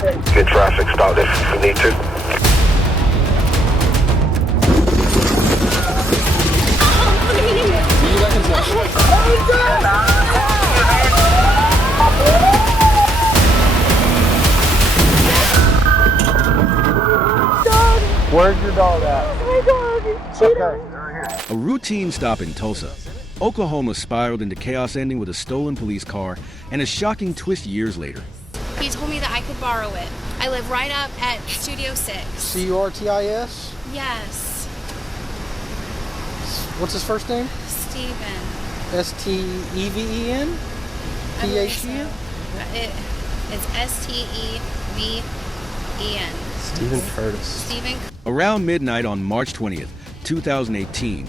Good traffic, stop this if you need to. Where's your dog at? My dog. Okay. A routine stop in Tulsa, Oklahoma spiraled into chaos, ending with a stolen police car and a shocking twist years later. He told me that I could borrow it. I live right up at Studio 6. C-U-R-T-I-S? Yes. What's his first name? Steven. S-T-E-V-E-N? I believe P-H-E-N? so. It's S-T-E-V-E-N. Stephen Curtis. Steven. Around midnight on March 20th, 2018,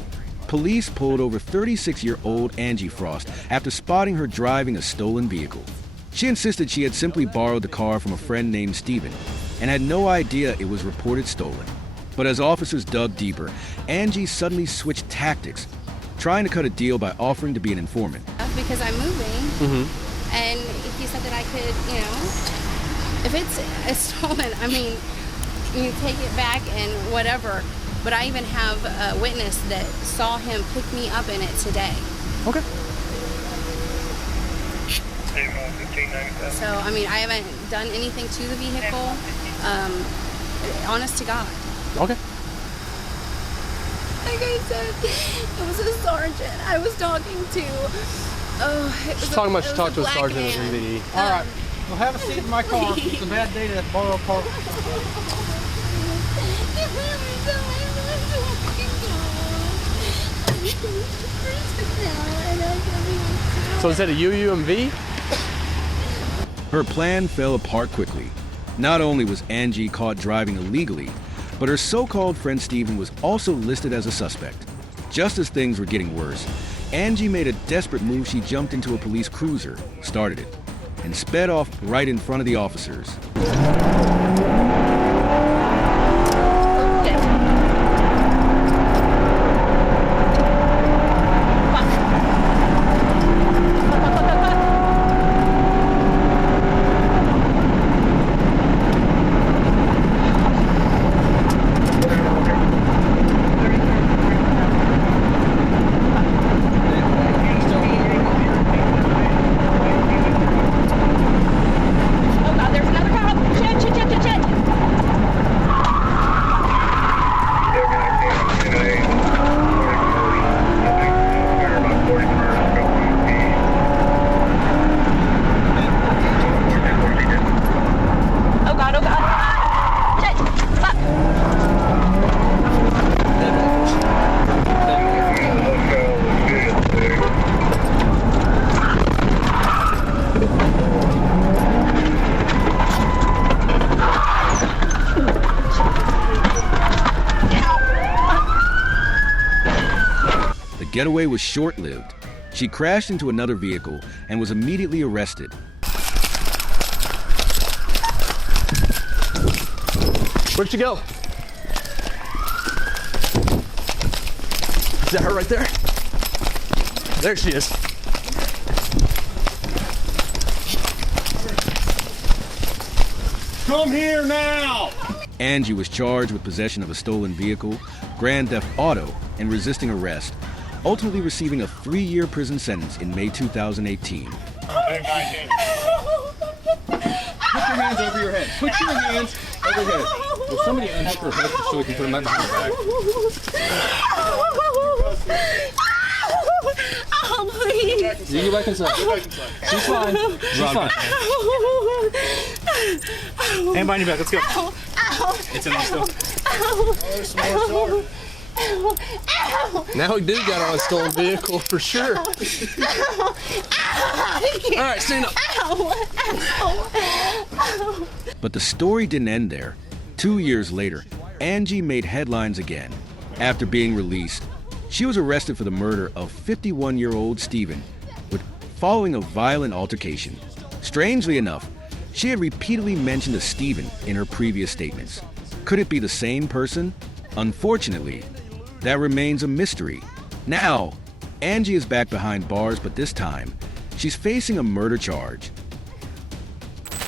police pulled over 36-year-old Angie Frost after spotting her driving a stolen vehicle. She insisted she had simply borrowed the car from a friend named Steven and had no idea it was reported stolen. But as officers dug deeper, Angie suddenly switched tactics, trying to cut a deal by offering to be an informant. Because I'm moving, and he said that I could, if it's stolen, I mean, you take it back and whatever. But I even have a witness that saw him pick me up in it today. Okay. So, I mean, I haven't done anything to the vehicle. Honest to God. Okay. Like I said, it was a sergeant I was talking to. She's talking about she talked to a sergeant at MVD. All right. Well, have a seat in my car. It's a bad day to borrow a car. So is that a UUMV? Her plan fell apart quickly. Not only was Angie caught driving illegally, but her so-called friend Steven was also listed as a suspect. Just as things were getting worse, Angie made a desperate move. She jumped into a police cruiser, started it, and sped off right in front of the officers. The getaway was short-lived. She crashed into another vehicle and was immediately arrested. Where'd she go? Is that her right there? There she is. Come here now! Angie was charged with possession of a stolen vehicle, grand theft auto, and resisting arrest, ultimately receiving a 3-year prison sentence in May 2018. Put your hands over your head. Put your hands over your head. Will somebody unhook her head so we can put them back behind her back? Oh, please. You go back inside. She's fine. She's fine. Hand behind your back. Let's go. Ow. Ow. It's in there still. Ow. There's some more shoulder. Ow. Ow. Now we do got on a stolen vehicle for sure. Ow. Ow. All right, stand up. Ow. Ow. Ow. But the story didn't end there. 2 years later, Angie made headlines again. After being released, she was arrested for the murder of 51-year-old Steven, following a violent altercation. Strangely enough, she had repeatedly mentioned a Steven in her previous statements. Could it be the same person? Unfortunately, that remains a mystery. Now, Angie is back behind bars, but this time, she's facing a murder charge.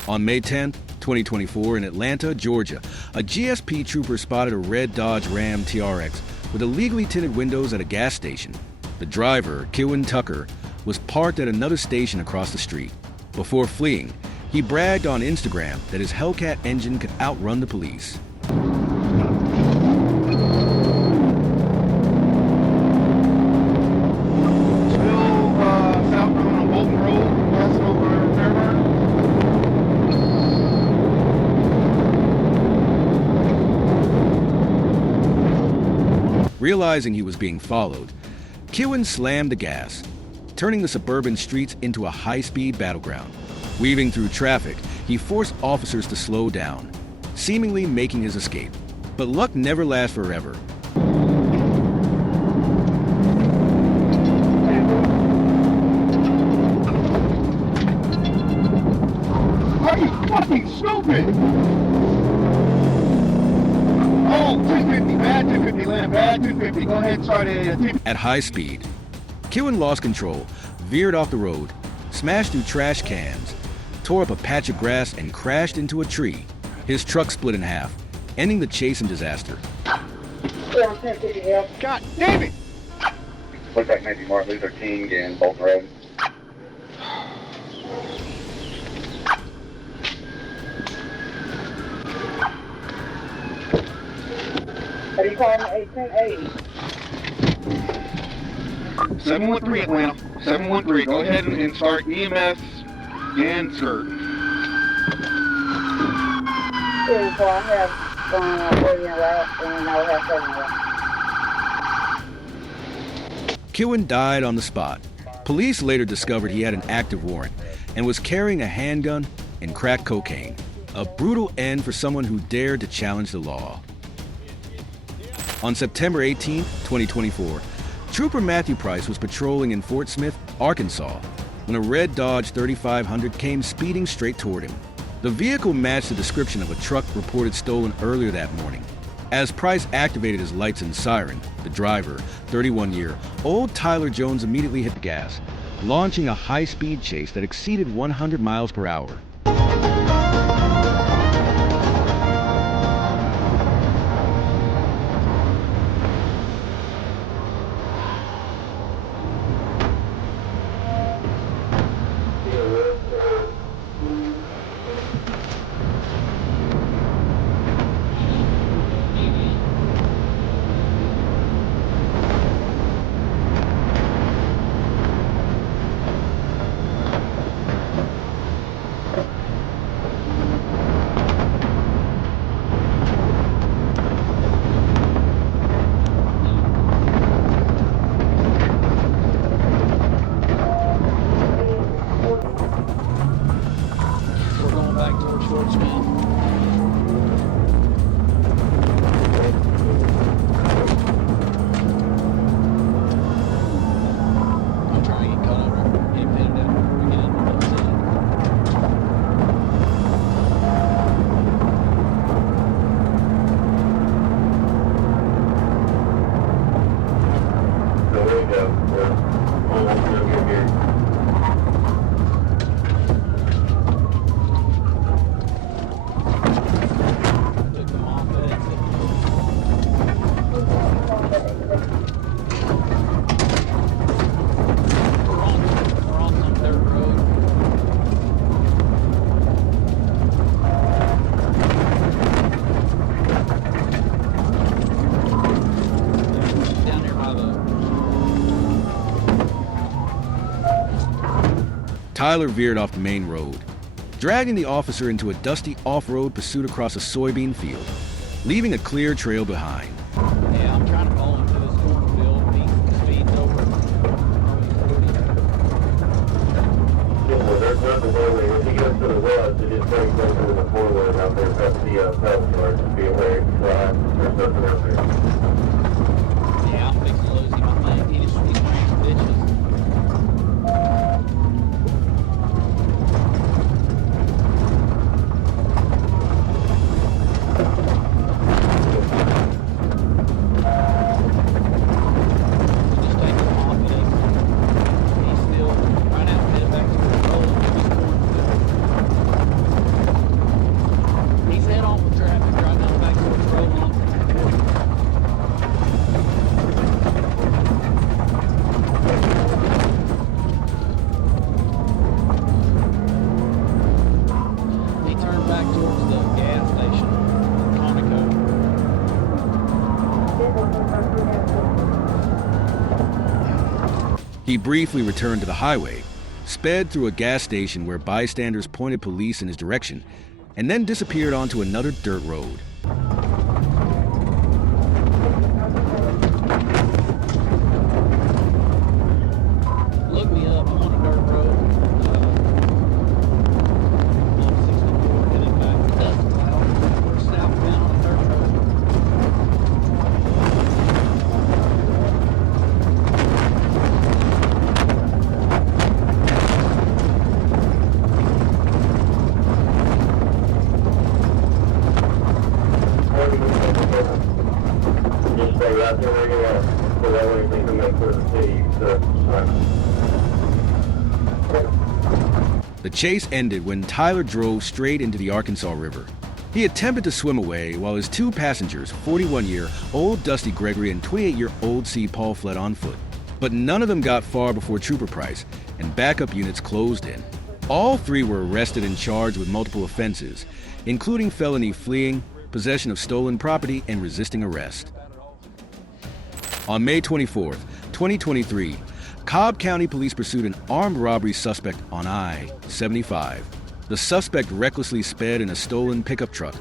On May 10th, 2024, in Atlanta, Georgia, a GSP trooper spotted a red Dodge Ram TRX with illegally tinted windows at a gas station. The driver, Kewin Tucker, was parked at another station across the street. Before fleeing, he bragged on Instagram that his Hellcat engine could outrun the police. Realizing he was being followed, Kewin slammed the gas, turning the suburban streets into a high-speed battleground. Weaving through traffic, he forced officers to slow down, seemingly making his escape. But luck never lasts forever. Are you fucking stupid? Oh, 250, bad 250, land, bad 250. Go ahead and start a At high speed, Kewin lost control, veered off the road, smashed through trash cans, tore up a patch of grass, and crashed into a tree. His truck split in half, ending the chase in disaster. God damn it! Looks like maybe Martin Luther King and Bolton Road. Are you calling 1880? 713 Atlanta. 713. Go ahead and start EMS and skirt. Here's what I have going on William Route and I'll have 7 Kewin died on the spot. Police later discovered he had an active warrant and was carrying a handgun and crack cocaine. A brutal end for someone who dared to challenge the law. On September 18, 2024, Trooper Matthew Price was patrolling in Fort Smith, Arkansas, when a red Dodge 3500 came speeding straight toward him. The vehicle matched the description of a truck reported stolen earlier that morning. As Price activated his lights and siren, the driver, 31-year-old Tyler Jones, immediately hit the gas, launching a high-speed chase that exceeded 100 miles per hour. Tyler veered off the main road, dragging the officer into a dusty off-road pursuit across a soybean field, leaving a clear trail behind. Yeah, I'm trying to follow him to this cornfield. He speeds over. Well, there's nothing wrong with it. If he goes to the west, it just brings over to the four-lane out there past the pedal yard. Just be aware if you drive. There's nothing out there. Yeah, I'm fixing to lose him. I think he's spraying bitches. He briefly returned to the highway, sped through a gas station where bystanders pointed police in his direction, and then disappeared onto another dirt road. Look me up. I'm on a dirt road. On 64 headed back to we're southbound on a dirt road. Just stay right there where you're at, so that way they can make sure the city, The chase ended when Tyler drove straight into the Arkansas River. He attempted to swim away while his two passengers, 41-year-old Dusty Gregory and 28-year-old C. Paul, fled on foot. But none of them got far before Trooper Price and backup units closed in. All three were arrested and charged with multiple offenses, including felony fleeing, possession of stolen property, and resisting arrest. On May 24th, 2023, Cobb County Police pursued an armed robbery suspect on I-75. The suspect recklessly sped in a stolen pickup truck,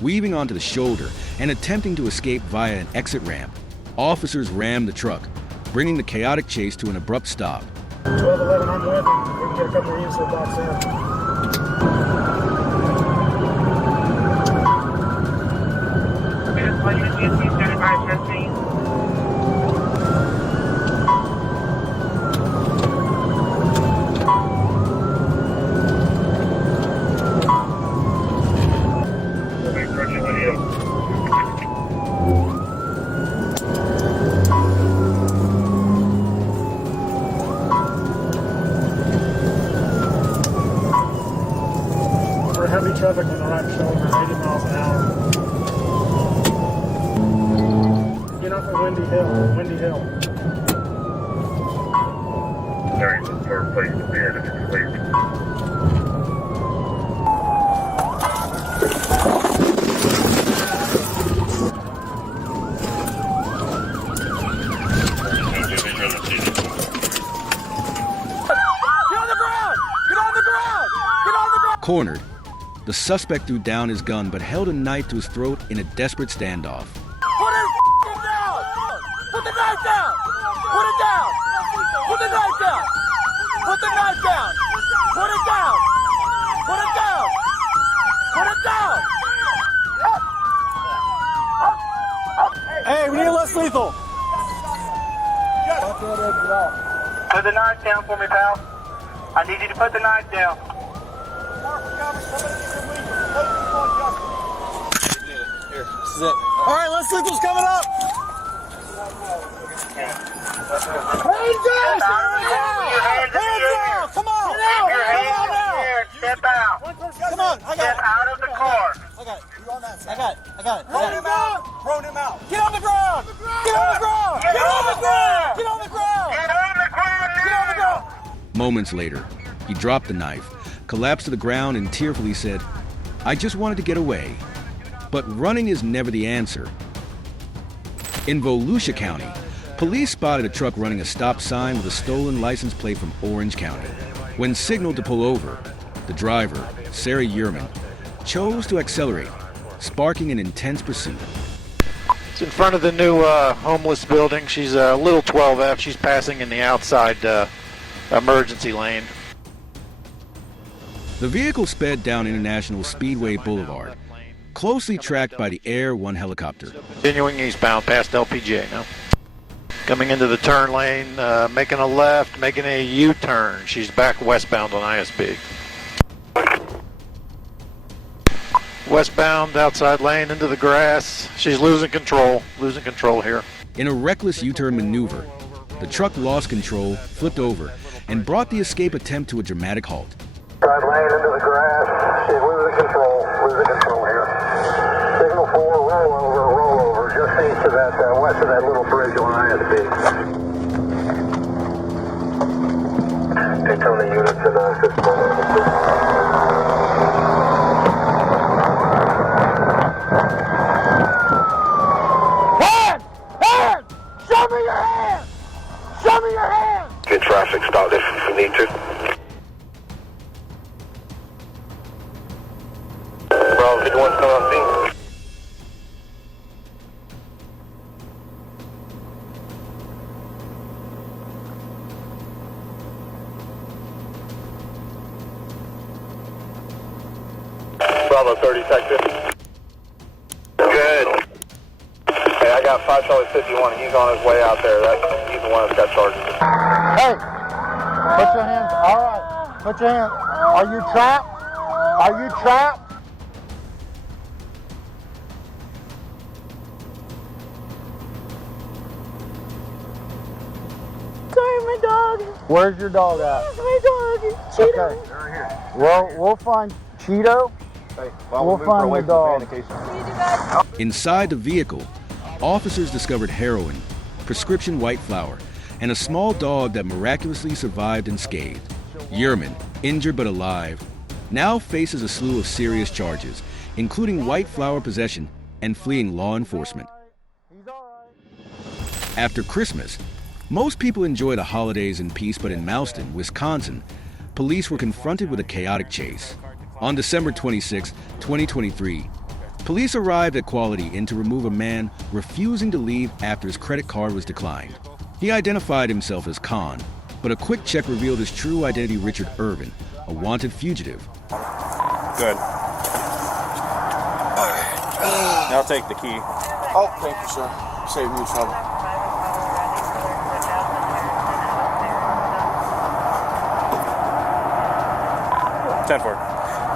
weaving onto the shoulder and attempting to escape via an exit ramp. Officers rammed the truck, bringing the chaotic chase to an abrupt stop. 1211, I'm with him. We can get a couple of units to the box there. We're heavy traffic on the right shoulder, 80 miles an hour. Get off of Windy Hill, Windy Hill. Sorry, the third place to be at if it's late. Cornered, the suspect threw down his gun but held a knife to his throat in a desperate standoff. Put his down! Put the knife down! Put it down! Put the knife down! Put the knife down! Put it down! Put it down! Put it down! Hey, we need less lethal. Put the knife down for me, pal. I need you to put the knife down. Here, this is it. All right, less lethal's coming up. Hands down! Hands down! Come on! Your hands in the air. Step out. Come on, I got Step it. out of the car. I got it. You on that side. I got it. Prone him out. Prone him out. Get on the ground. Get on the ground. Get on the ground. Get on the ground. Get on the ground now. Get on the ground. Moments later, he dropped the knife, collapsed to the ground, and tearfully said, "I just wanted to get away." But running is never the answer. In Volusia County, police spotted a truck running a stop sign with a stolen license plate from Orange County. When signaled to pull over, the driver, Sarah Yerman, chose to accelerate, sparking an intense pursuit. It's in front of the new homeless building. She's a little 12F. She's passing in the outside emergency lane. The vehicle sped down International Speedway Boulevard, closely tracked by the Air 1 helicopter. Continuing eastbound past LPGA now. Coming into the turn lane, making a left, making a U-turn. She's back westbound on ISB. Westbound, outside lane, into the grass. She's losing control here. In a reckless U-turn maneuver, the truck lost control, flipped over, and brought the escape attempt to a dramatic halt. Side lane into the grass. She's losing control here. Signal for rollover, just east of that, west of that little bridge on ISB. Daytona units and system. Hand! Hand! Show me your hand! Show me your hand! Good try. 51's coming on scene. Bravo 30, Texas. Good. Hey, I got 5 Charlie 51. He's on his way out there. He's the one that's got charges. Hey, put your hands. All right, put your hands. Are you trapped? Are you trapped? Sorry, my dog. Where's your dog at? My dog. Cheeto. Okay. They're here. Well, we'll find Cheeto. Hey, We'll find your dog. Inside the vehicle, officers discovered heroin, prescription white flour, and a small dog that miraculously survived unscathed. Yerman, injured but alive, now faces a slew of serious charges, including white flour possession and fleeing law enforcement. After Christmas, most people enjoy the holidays in peace, but in Mouston, Wisconsin, police were confronted with a chaotic chase. On December 26, 2023, police arrived at Quality Inn to remove a man refusing to leave after his credit card was declined. He identified himself as Khan, but a quick check revealed his true identity, Richard Irvin, a wanted fugitive. Good. I'll take the key. Oh, thank you, sir. Save me trouble.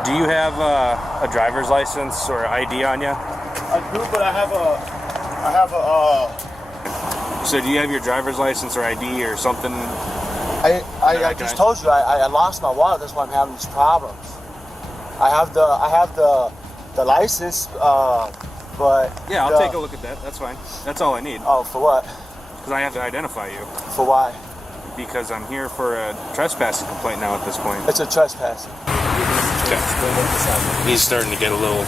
Do you have a driver's license or ID on you? I do, but I have a. So do you have your driver's license or ID or something? I just told you I lost my wallet. That's why I'm having these problems. I have the license, but yeah, I'll take a look at that. That's fine. That's all I need. Oh, for what? Because I have to identify you. For why? Because I'm here for a trespassing complaint now at this point. It's a trespassing. Okay. He's starting to get a little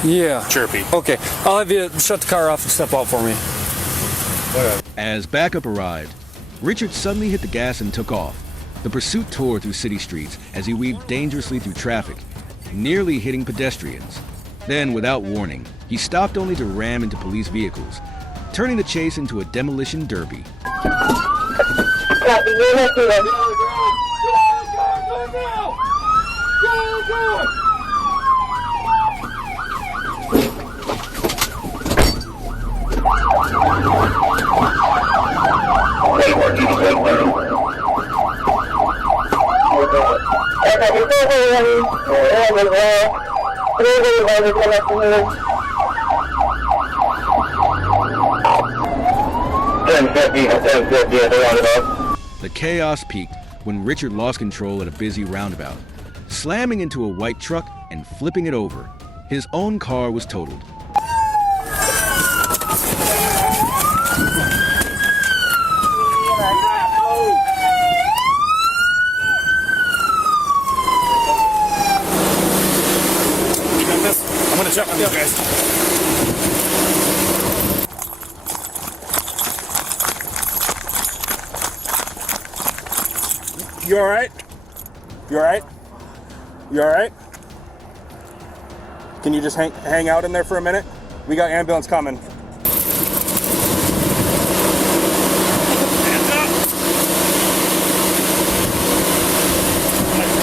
chirpy. Okay, I'll have you shut the car off and step out for me. As backup arrived, Richard suddenly hit the gas and took off. The pursuit tore through city streets as he weaved dangerously through traffic, nearly hitting pedestrians. Then, without warning, he stopped only to ram into police vehicles, turning the chase into a demolition derby. The chaos peaked when Richard lost control at a busy roundabout, slamming into a white truck and flipping it over. His own car was totaled. I'm gonna check on these guys. You all right? You all right? You all right? Can you just hang out in there for a minute? We got ambulance coming. Hands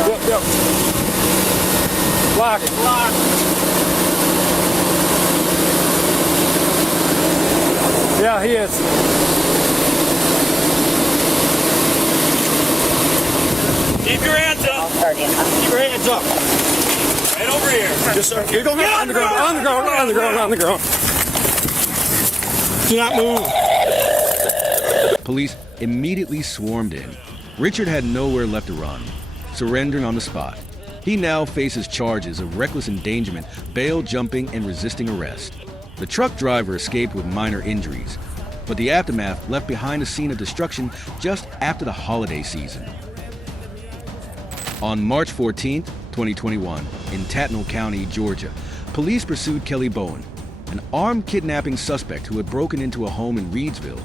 up! Yep. Lock. Yeah, he is. Keep your hands up. Keep your hands up. Right over here. Just you don't have on the ground. Do not move. Police immediately swarmed in. Richard had nowhere left to run, surrendering on the spot. He now faces charges of reckless endangerment, bail jumping, and resisting arrest. The truck driver escaped with minor injuries, but the aftermath left behind a scene of destruction just after the holiday season. On March 14, 2021, in Tattnall County, Georgia, police pursued Kelly Bowen, an armed kidnapping suspect who had broken into a home in Reedsville,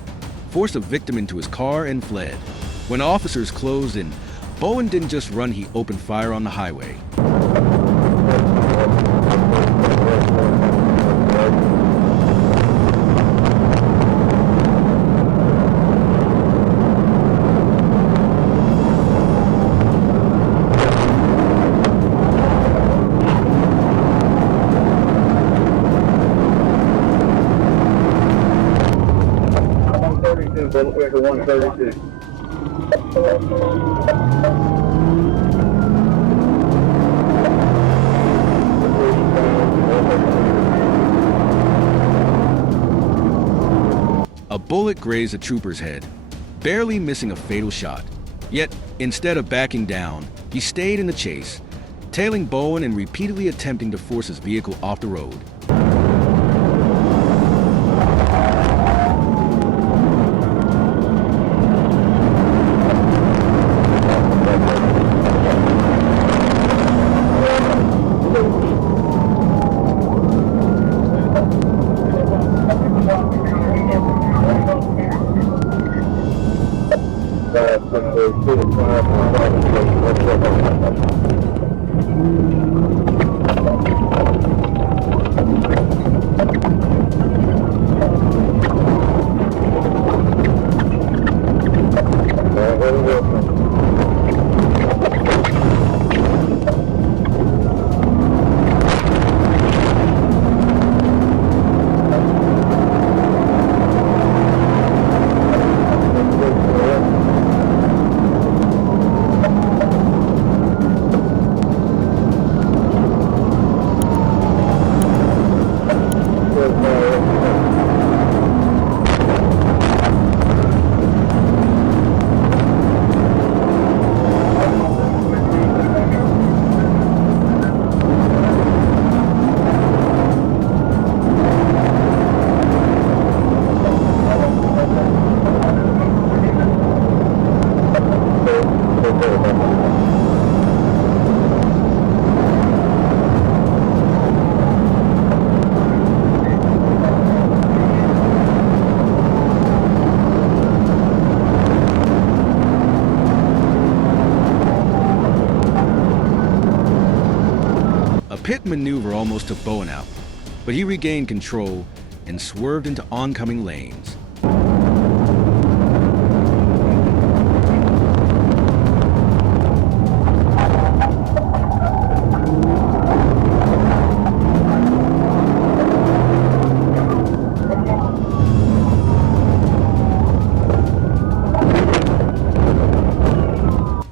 forced a victim into his car, and fled. When officers closed in, Bowen didn't just run, he opened fire on the highway. Here's a 132. A bullet grazed a trooper's head, barely missing a fatal shot. Yet, instead of backing down, he stayed in the chase, tailing Bowen and repeatedly attempting to force his vehicle off the road. Pit maneuver almost took Bowen out, but he regained control and swerved into oncoming lanes.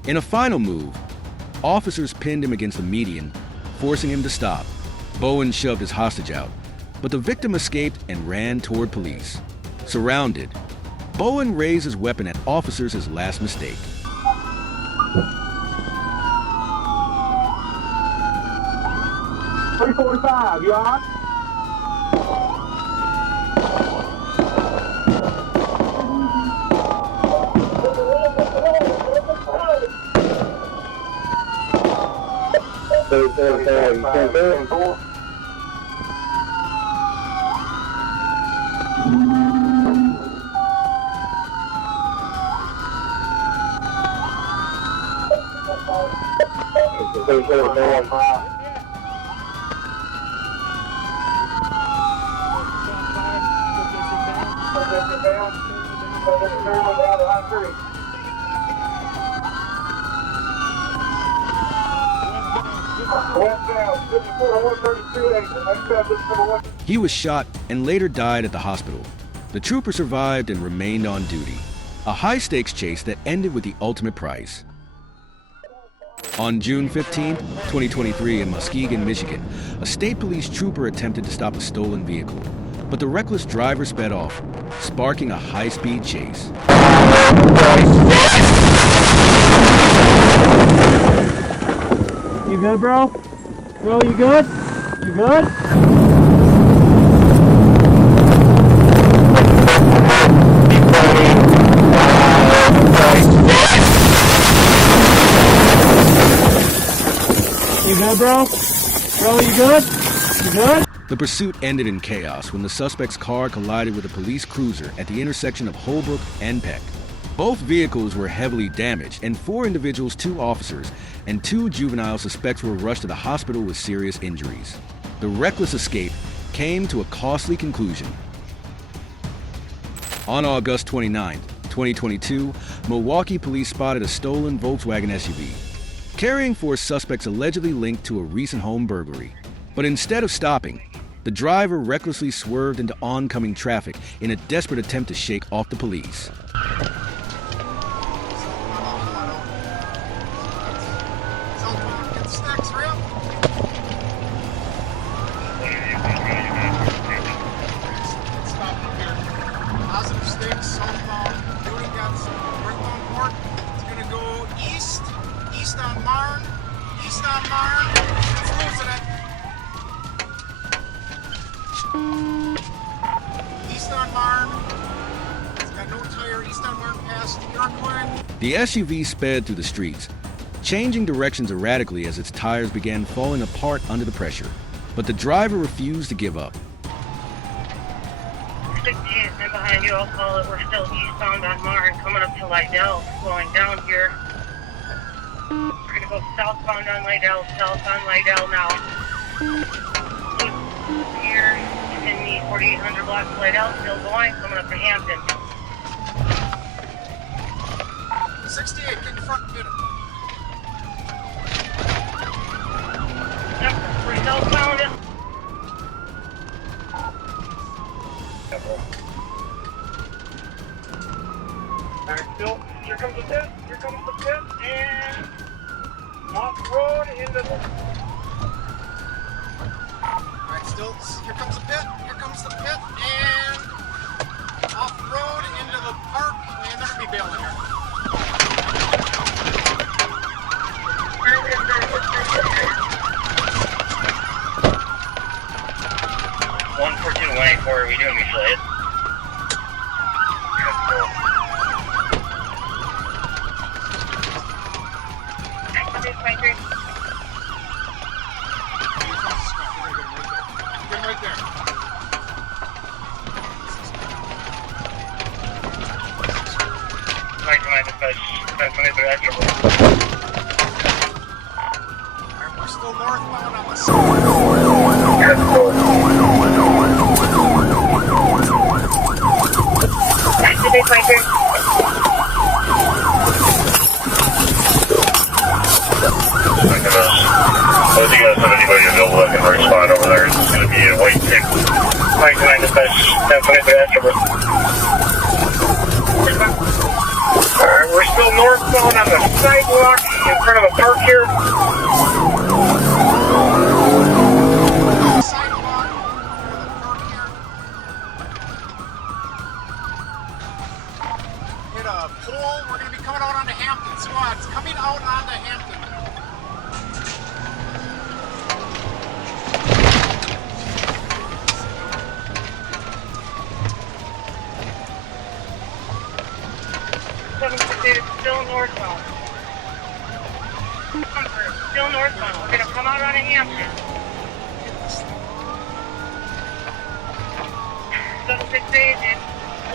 In a final move, officers pinned him against the median, forcing him to stop. Bowen shoved his hostage out, but the victim escaped and ran toward police. Surrounded, Bowen raised his weapon at officers his last mistake. .345, you all right? He was shot and later died at the hospital. The trooper survived and remained on duty. A high-stakes chase that ended with the ultimate prize. On June 15, 2023 in Muskegon, Michigan, a state police trooper attempted to stop a stolen vehicle, but the reckless driver sped off, sparking a high-speed chase. You good, bro? Bro, you good? You good? You good, bro? Bro, you good? You good? The pursuit ended in chaos when the suspect's car collided with a police cruiser at the intersection of Holbrook and Peck. Both vehicles were heavily damaged, and 4 individuals, 2 officers, and 2 juvenile suspects were rushed to the hospital with serious injuries. The reckless escape came to a costly conclusion. On August 29, 2022, Milwaukee police spotted a stolen Volkswagen SUV, carrying 4 suspects allegedly linked to a recent home burglary. But instead of stopping, The driver recklessly swerved into oncoming traffic in a desperate attempt to shake off the police. The SUV sped through the streets, changing directions erratically as its tires began falling apart under the pressure. But the driver refused to give up. 68 and behind you, I'll call it. We're still eastbound on Martin, coming up to Lydell, slowing down here. We're going to go southbound on Lydell, south on Lydell now. Here in the 4800 block of Lydell, still going, coming up to Hampton. 68, get in front and get him. Yep, we're southbound. Alright, still, here comes the pit, and off-road into the... Alright, still, here comes the pit, and off-road into the park, and they're going to be bailing here. 142-184, are we doing mutual aid? We're still northbound on the If you guys have anybody available that can respond over there, it's going to be a white tick. Mike 9 dispatch, 1023 Astro. Alright, we're still northbound on the sidewalk in front of a park here. Hit a pole, we're going to be coming out onto Hampton. Squads coming out onto Hampton. Still northbound. Still northbound. We're going to come out on a Hampton. 768 is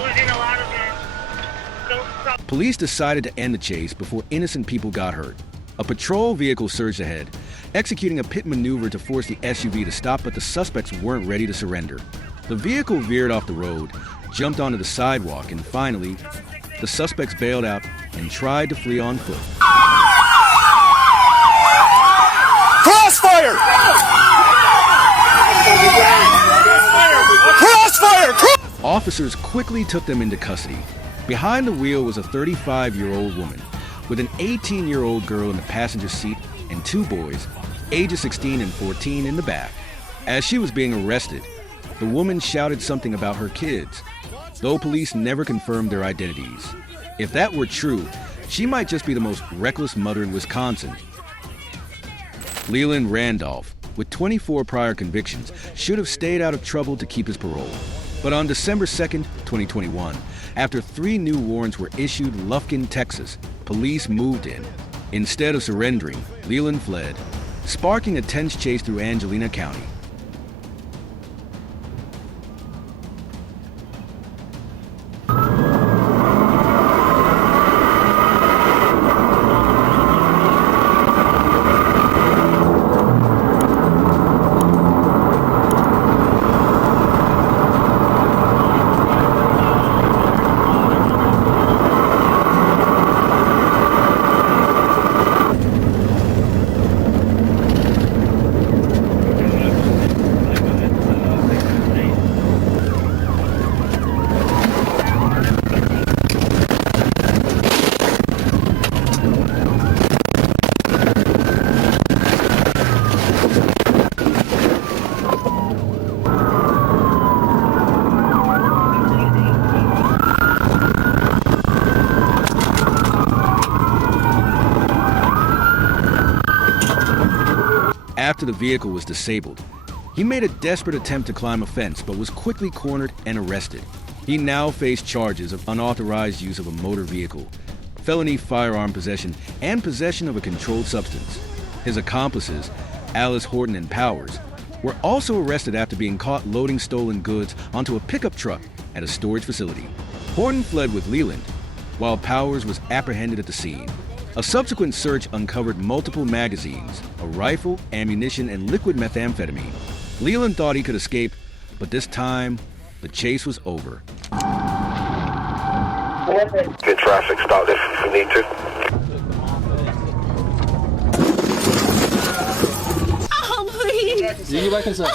losing a lot of it. Don't stop. Police decided to end the chase before innocent people got hurt. A patrol vehicle surged ahead, executing a pit maneuver to force the SUV to stop, but the suspects weren't ready to surrender. The vehicle veered off the road, jumped onto the sidewalk, and finally, the suspects bailed out and tried to flee on foot. Crossfire! Crossfire! Officers quickly took them into custody. Behind the wheel was a 35-year-old woman with an 18-year-old girl in the passenger seat and two boys, ages 16 and 14, in the back. As she was being arrested, the woman shouted something about her kids, though police never confirmed their identities. If that were true, she might just be the most reckless mother in Wisconsin. Leland Randolph, with 24 prior convictions, should have stayed out of trouble to keep his parole. But on December 2nd, 2021, after 3 new warrants were issued in Lufkin, Texas, police moved in. Instead of surrendering, Leland fled, sparking a tense chase through Angelina County. to the vehicle was disabled. He made a desperate attempt to climb a fence, but was quickly cornered and arrested. He now faced charges of unauthorized use of a motor vehicle, felony firearm possession, and possession of a controlled substance. His accomplices, Alice Horton and Powers, were also arrested after being caught loading stolen goods onto a pickup truck at a storage facility. Horton fled with Leland, while Powers was apprehended at the scene. A subsequent search uncovered multiple magazines, a rifle, ammunition, and liquid methamphetamine. Leland thought he could escape, but this time, the chase was over. Get traffic, stop this if you need to. Oh, please. You get back inside.